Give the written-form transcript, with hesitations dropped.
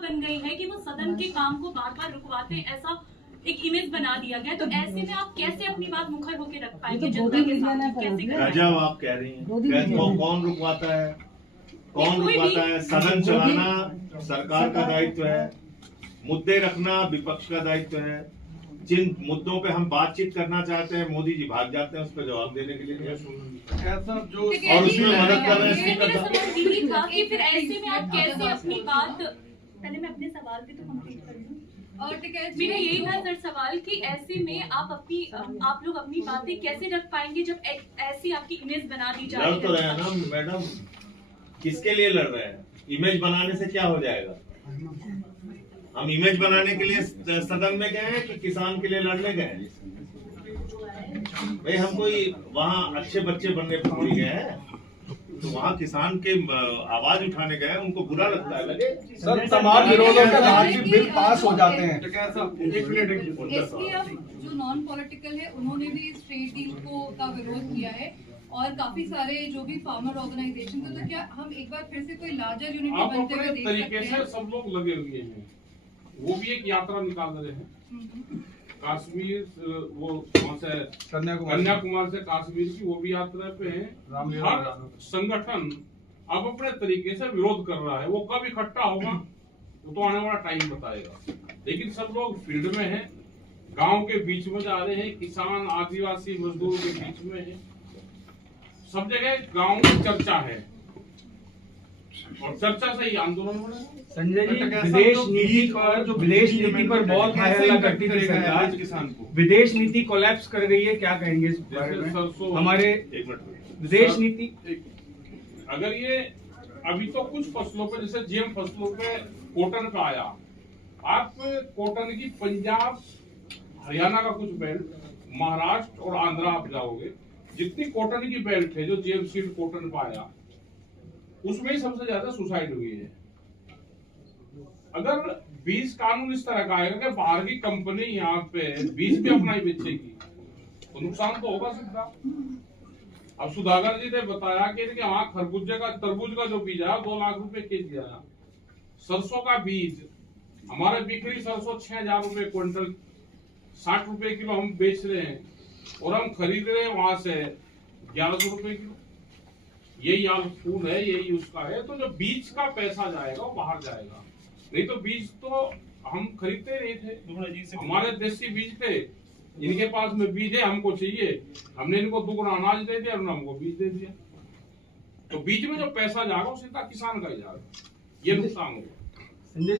बन गई है कि वो सदन के काम को बार बार रुकवाते हैं, ऐसा एक इमेज बना दिया गया। तो ऐसे में आप कैसे अपनी बात मुखर होकर रख पाएंगे जनता के सामने, कैसे कर पाएंगे? गजब आप कह रही हैं। कौन रुकवाता है? कौन रुकवाता है? सदन चलाना सरकार का दायित्व है, मुद्दे रखना विपक्ष का दायित्व है। जिन मुद्दों पे हम बातचीत करना चाहते हैं मोदी जी भाग जाते हैं उस पर जवाब देने के लिए, और उसमें मदद कर रहे हैं। मेरा सवाल यही था कि फिर ऐसे में आप कैसे अपनी बात, पहले मैं अपने सवाल भी तो कंप्लीट कर लूं। और मेरा यही था सर सवाल कि ऐसे में आप लोग अपनी बातें कैसे रख पाएंगे जब ऐसी आपकी इमेज बना दी जा रही है? लड़ तो रहे हैं ना मैडम, किसके लिए लड़ रहे हैं? इमेज बनाने से क्या हो जाएगा? हम इमेज बनाने के लिए सदन में गए हैं कि किसान के लिए लड़ने गए? भाई हम कोई वहाँ अच्छे बच्चे बनने थोड़ी गए हैं, तो वहाँ किसान के आवाज उठाने गए, उनको बुरा लगता है लगे। सर तमाम विरोधों के बाद भी बिल पास हो जाते हैं। एसपीएफ जो नॉन पॉलिटिकल है उन्होंने भी इस ट्रेड डील को का विरोध किया है, और काफी सारे जो भी फार्मर ऑर्गेनाइजेशन थे। तो क्या हम एक बार फिर से कोई लार्जर यूनिटी बनते हुए देख तरीके सकते हैं? से सब लोग लगे हुए हैं, वो भी एक यात्रा निकाल रहे हैं। कश्मीर वो कौन सा कन्याकुमारी से कश्मीर की वो भी यात्रा पे है। हर संगठन अब अपने तरीके से विरोध कर रहा है। वो कब इकट्ठा होगा वो तो आने वाला टाइम बताएगा, लेकिन सब लोग फील्ड में हैं, गांव के बीच में जा रहे हैं, किसान आदिवासी मजदूर के बीच में है, सब जगह गांव की चर्चा है, और चर्चा से ही आंदोलन हो रहा है। संजय जी, विदेश नीति पर बहुत हाई हल्ला करती थी सरकार, किसान को विदेश नीति कोलैप्स कर गई है, क्या कहेंगे इस बारे में? हमारे विदेश नीति अगर ये अभी तो कुछ फसलों पे, जैसे जीएम फसलों पे कॉटन का आया, आप कॉटन की पंजाब हरियाणा का कुछ बेल्ट, महाराष्ट्र और आंध्रा आप जाओगे, जितनी कॉटन की बेल्ट है जो जीएम सीड कॉटन का आया, उसमें ही सबसे ज्यादा सुसाइड हुई है। अगर बीज कानून इस तरह का आएगा कि बाहर की कंपनी यहाँ पे बीज भी अपना ही बेचेगी, तो नुकसान तो होगा सीधा। अब सुधाकर जी ने बताया कि वहाँ खरबूजे का, तरबूज का जो बीज है 2 लाख रुपए केजी आया। सरसों का बीज हमारे बिक्री सरसों 6,000 रुपए क्विंटल, 60 रुपए किलो हम बेच रहे हैं, और हम खरीद रहे हैं वहां से 1100 रुपए किलो। यही आल फूल है, यही उसका है। तो जो बीज का पैसा जाएगा वो बाहर जाएगा, नहीं तो बीज तो हम खरीदते नहीं थे, हमारे देसी बीज थे, इनके पास में बीज है, हमको चाहिए, हमने इनको 2 गुना अनाज दे दिया, उन्होंने हमको बीज दे दिया। तो बीज में जो पैसा जाएगा वो सीधा किसान का ही जाएगा, ये नुकसान होगा।